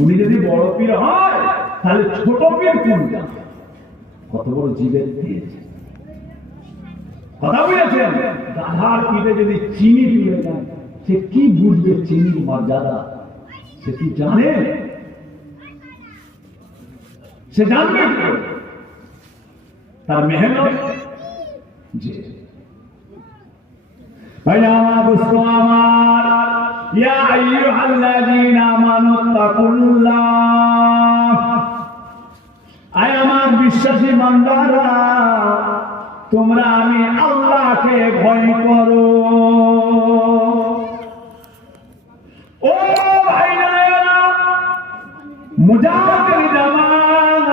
উনি যদি বড় পীর হয়, তাহলে ছোট পীর কোনটা কত বড় জীবের দিয়েছে কথা বুঝেছেন গাধার পিঠে যদি চিনি তুলে দেন, সে কি বুঝবে চিনির মর্যাদা? সে কি জানে? সে জানবে তার মেহনত যে। দোস্ত আমার ইয়া আইয়ুহাল্লাযীনা আমানু তাকুল্লাহ আয় আমার বিশ্বাসী বান্দারা, তোমরা আমি আল্লাহকে ভয় করো। ও ভাই মুজাহিদ জামান,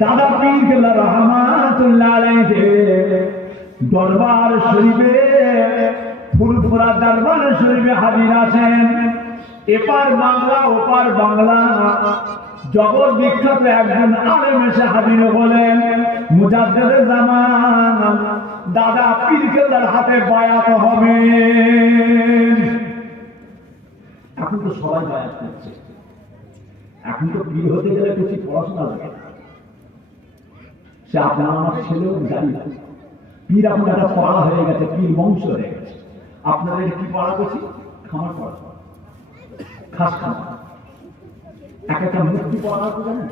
দাদা পীর রহমাতুল্লাহ আলাইহি, দরবার শরীফে ফুরফুরা দরবার শরীফে হাজির আছেন। এপার বাংলা, ওপার বাংলা। জগৎ বিখ্যাত একজন আলেম এসে হাজির বলেন মুজাদ্দেদের জামান। দাদা পীর কেবলার হাতে বায়াত হবে। এখন তো সবাই বায়াত করছে। এখন তো পীর হতে গেলে কিছু পড়াশোনা লাগে। সে আপনার আমার ছেলেও জানি পীর এখন একটা পড়া হয়ে গেছে, পীর বংশ হয়ে গেছে। আপনাদের কি পড়া করছি? খামার পড়া খাস খামার এক একটা মুক্তি পড়া জানেন?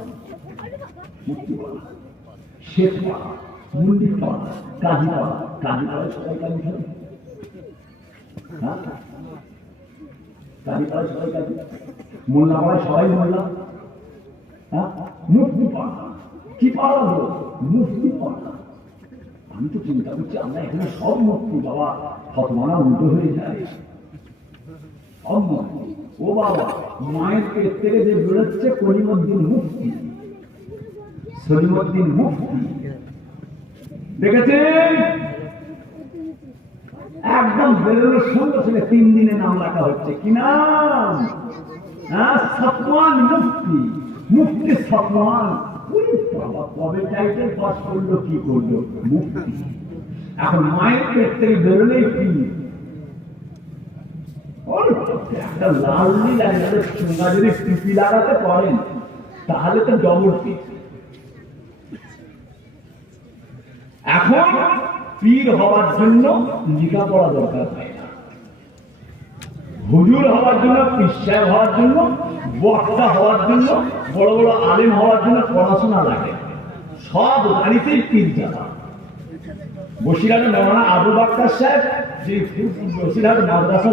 মুক্তি পড়া। শেষ পড়া। মন্দির পড়া। কাজী পড়া। কাজী পড়া সবাই কাজী খাবে হ্যাঁ? কাজী পড়া সবাই কাজী মোল্লা পড়া সবাই মোল্লা? হ্যাঁ? মুক্তি পড়া। কি পড়া হলো মুক্তি পড়া। আমি তো চিন্তা করছি, আমরা এখানে সব মুক্তি বাবা ফতমানা উল্টো হয়ে যায়। সব ও বাবা, মায়ের পেট থেকে যে বেরোচ্ছে কলিমুদ্দিন মুক্তি সলিমুদ্দিন মুক্তি দেখেছেন? একদম বেরোনোর সঙ্গে সঙ্গে তিন দিনে নাম রাখা হচ্ছে। কি নাম? হ্যাঁ সতমান মুক্তি মুক্তি সতমান। কবে টাইটেল পাস করল কি করল? মুক্তি। এখন মায়ের পেট থেকে বেরোলেই কি? একটা লাল নীল যদি লাগাতে পারেন, তাহলে তো ডবল এখন পীর হওয়ার জন্য লেখাপড়া দরকার হয় হুজুর হওয়ার জন্য পিসাব হওয়ার জন্য, বক্তা হওয়ার জন্য, বড় বড় আলিম হওয়ার জন্য পড়াশোনা লাগে। সব বাড়িতেই পীর জানা বসিরহাটে মৌলানা আবু বাক্তার সাহেব, যে বসিরহাট মাদ্রাসা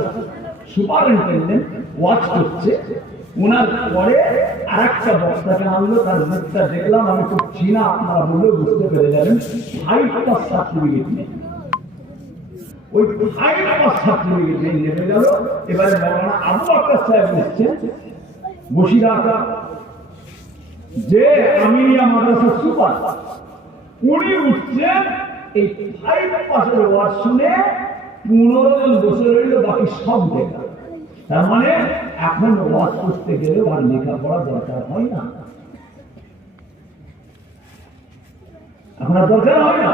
সুপারিনটেন্ডেন্ট ওয়াচ করছে ওনার পরে আর একটা বক্তাকে আনলো, তার মুখটা দেখলাম, আমি খুব চিনা আপনারা বললেও বুঝতে পেরে যাবেন ফাইভ পাস সার্টিফিকেট নেই। ওই ফাইভ পাস সার্টিফিকেট নেই, নেমে গেল। এবারে আবু বাক্তার সাহেব এসছেন, বসিরহাট যে আমিরিয়া মাদ্রাসা সুপার, উনি উঠছেন এই ফাইভ পাসের ওয়ার্ড শুনে পনেরো জন বসে রইল, বাকি সব দেখা তার মানে এখন ওয়াজ করতে গেলেও আর লেখাপড়া দরকার হয় না। আর দরকার হয় না।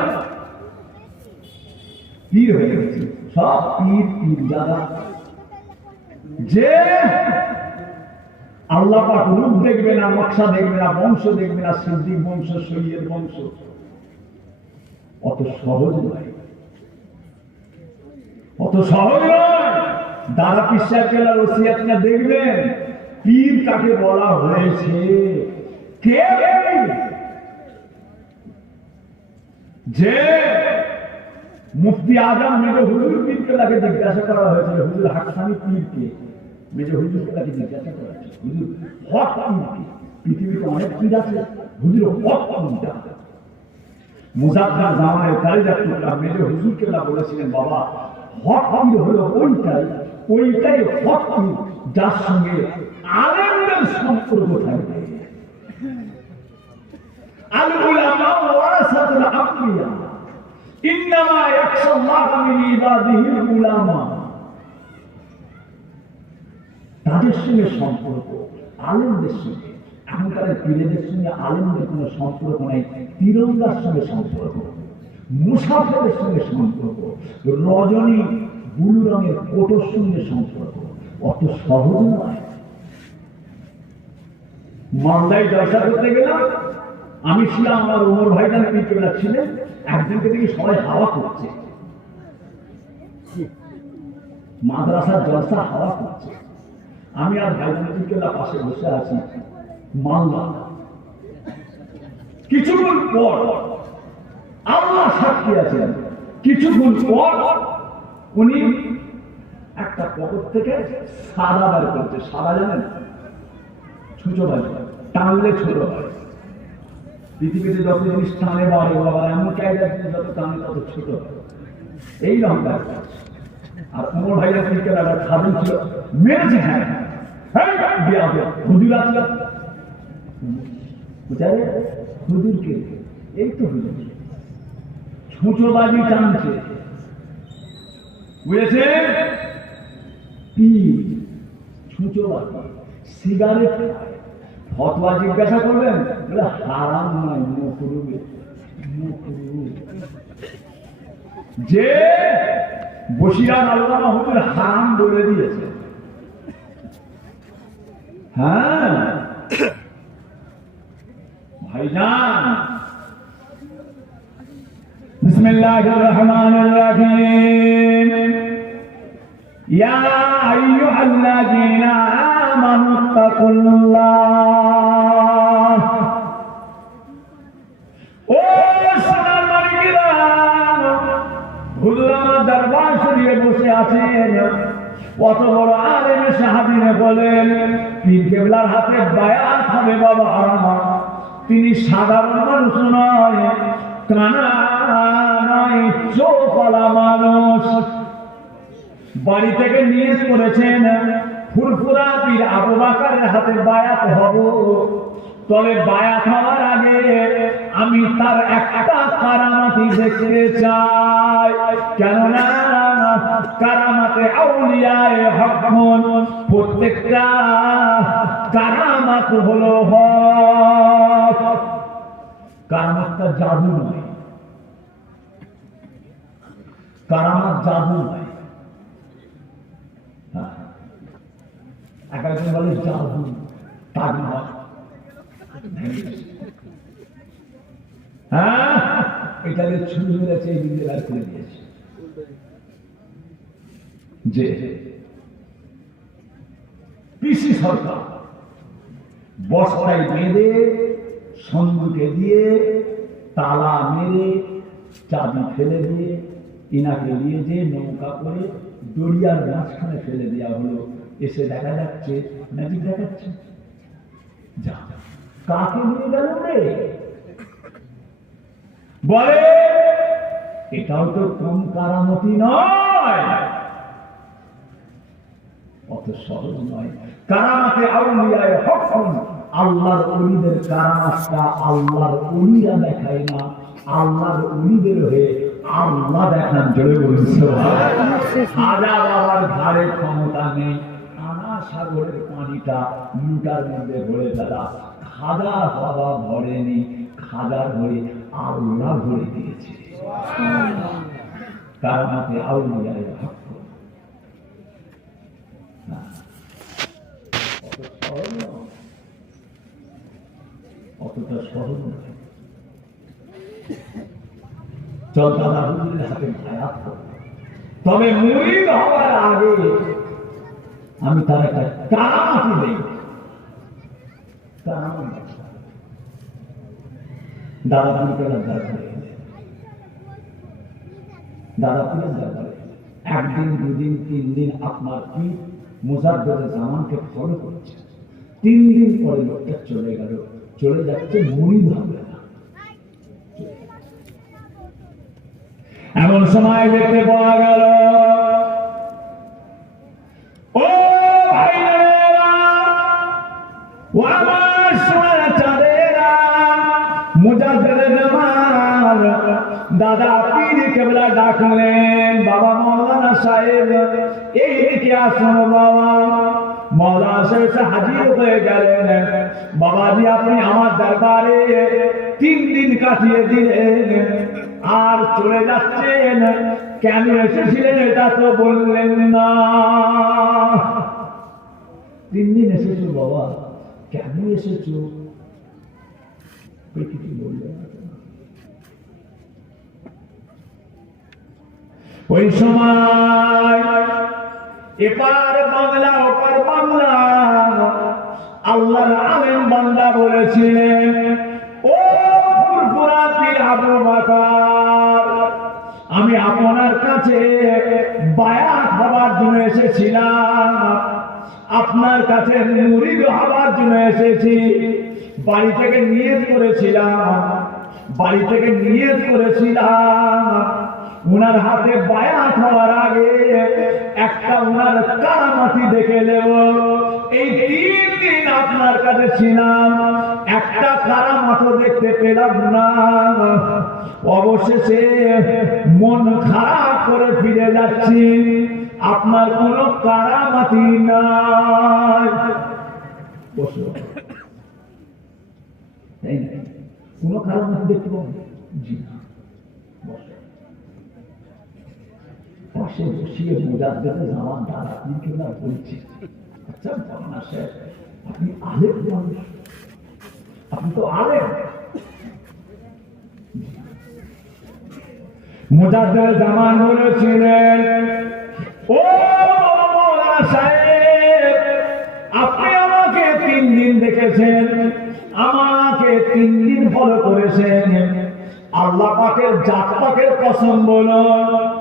পীর হয়ে গেছে। সব পীর পীর দাদা। যে আল্লাহ পাক রূপ দেখবে না, নকশা দেখবে না, বংশ দেখবে না সিদ্দিক বংশ সৈয়দ বংশ। অত সহজ নয়। অত সহজ নয়। দাদা পিসা কেলার ওসিয়াতটা দেখবেন, পীর কাকে বলা হয়েছে, কে যে মুফতি আজম মেজে হুজুর পীর কেলাকে জিজ্ঞাসা করা হয়েছিল হুজুর হাকসানি পীরকে। মেজে হুজুর কেলাকে জিজ্ঞাসা করা হুজুর, হক পীরকে পৃথিবীতে অনেক পীর আছে হুজুর হক পীরটা মুজাফর জামানের কালিদার টুকরা মেজে হুজুর কেলা বলেছিলেন, বাবা, হক পীর হলো ওইটাই ওইটাই হক পীর যার সঙ্গে আলেমদের সম্পর্ক থাকবে। আল উলামা ওয়ারাসাতুল আমবিয়া ইন্নামা ইয়াখশাল্লাহ মিন ইবাদিহিল উলামা। তাদের সঙ্গে সম্পর্ক, আলেমদের সঙ্গে। এখনকার পীরেদের সঙ্গে আলেমদের কোনো সম্পর্ক নেই তিরঙ্গার সঙ্গে সম্পর্ক মুসাফের সঙ্গে সম্পর্ক, রজনী বুলু রঙের কোটোর সঙ্গে সম্পর্ক, অত সহজ নয়। মালদায় জলসা করতে গেলাম, আমি ছিলাম আমার ওমর ভাইজান পিকেরা ছিলেন একজনকে দেখি সবাই হাওয়া করছে। মাদ্রাসার জলসা হাওয়া করছে। আমি আর পিকেরা পাশে বসে আছি মালদা কিছুক্ষণ পর আল্লাহ সাক্ষী আছেন। কিছুক্ষণ পর উনি একটা পকেট থেকে সাদা বার করছে। সাদা জানেন? ছুঁচো বাড়ি টানলে ছোট হয়। পৃথিবীতে যত জিনিস টানে বাড়ে বাবা, এমন কায়দা জিনিস যত টানে তত ছোট এই রকম আর অমর ভাইয়া ক্রিকেট একটা খাদুন ছিল মেরেছে হ্যাঁ। হুজুর আসলো বুঝারে হুজুরকে এই তো হুজুর ছুঁচো টানছে বুঝেছে কি ছুঁচো সিগারেট। ফতোয়া জিজ্ঞাসা করবেন হারাম যে বসিরান আল্লাহ হুজুর হারাম বলে দিয়েছে হ্যাঁ। ভাইজান। বিসমিল্লাহির রহমানির রহিম। ইয়া আইয়ুহাল্লাযীনা আমানু তাকুল্লাহ। ও সোনার মালিকেরা হুজুর আমার দরবার শরীফে বসে আছেন। কত বড় আলেম সাহাবিনে বলেন পীর কেবলার হাতে বায়াত হবে বাবা তিনি সাধারণ মানুষ নয়, কানা নয় চোখলা মানুষ। বাড়ি থেকে নিয়ে করেছেন ফুরফুরা পীর আবু বাকারের হাতে বায়াত হব। তবে বায়াত হওয়ার আগে আমি তার একটা কারামাতি দেখতে চাই। কেননা কারামাতে আউলিয়ায় হকমন প্রত্যেকটা কারামাত হলো হক। কারামাতটা জাদু নয়। কারামাত জাদু নয়। হ্যাঁ। এক একজন বলে, জাদু, তাজমহল। হ্যাঁ? এটাকে এই দিকে বের করে দিয়েছে। যে পিসি সরকার বেঁধে সন্দুকে দিয়ে তালা মেরে চাবি ফেলে দিয়ে ইনাকে নিয়ে যে নৌকা করে দরিয়ার মাঝখানে ফেলে দেওয়া হলো, এসে দেখা যাচ্ছে ম্যাজিক দেখাচ্ছে। যা। কাকে নিয়ে গেল রে? বলে, এটাও তো কম কারামতি নয়। অত সহজ নয়। কারামাতে আউলিয়ায় হকম আল্লাহর অলিদের কারামাতটা আল্লাহর অলিরা দেখায় না। আল্লাহর অলিদের হয়ে আল্লাহ দেখান, জোরে বলুন হাজার বাবার ঘাড়ে ক্ষমতা নেই। আনা সাগরের পানিটা লুটার মধ্যে ভরে ফেলা। খাজা হওয়া ভরেনি খাজার ভরে আল্লাহ ভরে দিয়েছে। সহজ নয়। অতটা সহজ হাতে তবে মুরিদ হওয়ার আগে আমি তার একটা কারামাতি দেই কারামাতি দাদা পুরীকে দরকারে এলেন। দাদা পুরের দরকারে একদিন, দুদিন তিন দিন আপনার কি মুজাদ্দুর জামানকে ফলো করেছে? তিন দিন পরে লোকটা চলে গেল। চলে যাচ্ছে মুড়ি ভাববে না। এমন সময় দেখতে পাওয়া গেল। ও ভাইয়েরা ও দাদা পীর কেবলা ডাকলেন বাবা মৌলানা সাহেব, এই দিকে আসুন বাবা। মৌলানা সাহেব হাজির হয়ে গেলেন। বাবাজি, আপনি আমার দরবারে তিন দিন কাটিয়ে দিলেন, আর চলে যাচ্ছেন। কেন এসেছিলেন এটা তো বললেন না। তিন দিন এসেছ বাবা, কেন এসেছ? ওই কিছু বললে না কেন? ওই সময় এপার বাংলা, ওপার বাংলা। আল্লাহর আলেম বান্দা বলেছিলেন, ও ফুরফুরা আবু বাকার, আমি আপনার কাছে বায়াত হবার জন্য এসেছিলাম। আপনার কাছে মুরিদ হবার জন্য এসেছি। বাড়ি থেকে নিয়ত করেছিলাম, বাড়ি থেকে নিয়ত করেছিলাম। উনার হাতে বায়াত হওয়ার আগে একটা উনার কারামাতি দেখে নেব। এই তিন দিন আপনার কাছে ছিলাম, একটা কারামাতও দেখতে পেলাম না। অবশেষে মন খারাপ করে ফিরে যাচ্ছি। আপনার কোনো কারামাতি নাই? কোনো কারামাতি দেখতে পাবো জি না বসো পাশে বসিয়ে মোজার দেবে আমার দাদা আপনি কেউ না বলছি আচ্ছা বন্যা স্যার আপনি আলেম মানুষ। আপনি তো মোজাদ্দের জামান সাহেব, আপনি আমাকে তিন দিন দেখেছেন, আমাকে তিন দিন ফলো করেছেন। আল্লাহ পাকের জাত পাকের কসম বলুন।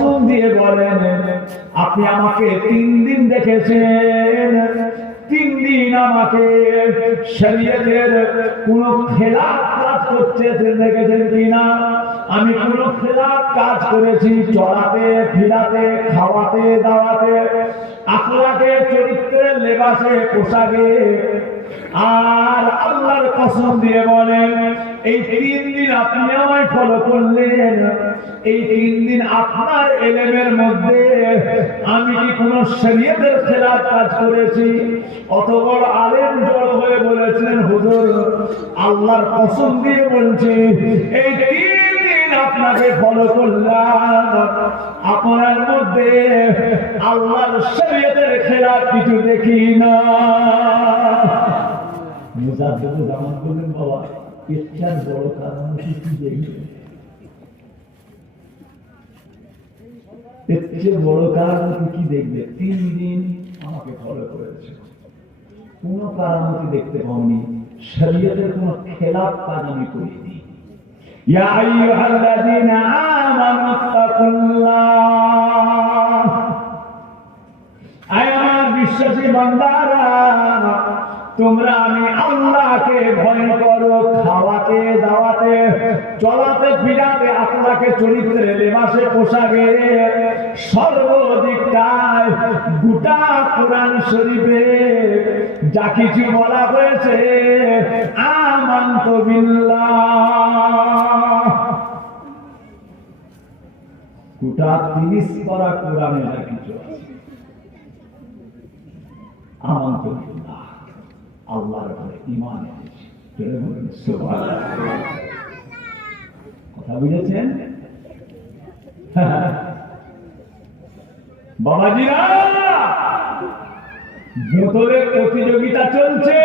কসম দিয়ে বলেন, আপনি আমাকে তিন দিন দেখেছেন। তিন দিন আমাকে শরীয়তের কোন খেলা কাজ করছে দেখেছেন কিনা? আমি কোন খেলাফ কাজ করেছি, চড়াতে, ফিরাতে, খাওয়াতে, দাওয়াতে আখলাকে চরিত্রে লেবাসে, পোশাকে। আর আল্লাহর কসম দিয়ে বলেন, এই তিন দিন আপনি আমায় ফলো করলেন। এই তিন দিন আপনার এলেমের মধ্যে আমি কি কোন শরীয়তের খেলাফ কাজ করেছি? অত বড় আলেম জড় হয়ে বলেছিলেন, হুজুর, আল্লাহর কসম দিয়ে বলছি, এই তিন আপনাকে ফলো করলাম। আপনার মধ্যে আল্লাহর শরীয়তের খেলাফ কিছু দেখি না। মুজাদ্দিদ জামান বললেন বাবা ইচ্ছার বড় কারণ চেয়ে বড় কারণ কি দেখবে? তিন দিন আমাকে ফলো করেছে। কোনো কারামতি দেখতে পাওনি। শরীয়তের কোনো খেলাফ কাজ আমি করিনি। ইয়া আইয়ুহাল্লাযীনা আমানু তাকুল্লাহ আয় আমার বিশ্বাসী বান্দারা তোমরা আমি আল্লাহকে ভয় করো, খাওয়াতে, দাওয়াতে, চলাতে, ফিরাতে আল্লাহকে চরিত্রে, লেবাসে, পোশাকে, সর্বদিকটায় গোটা কোরআন শরীফে যা কিছু বলা হয়েছে, আমান্ত বিল্লাহ। গোটা তিরিশ পারা কোরআনে যা কিছু আছে। কথা বুঝেছেন? বাবাজিরা বোতলের প্রতিযোগিতা চলছে।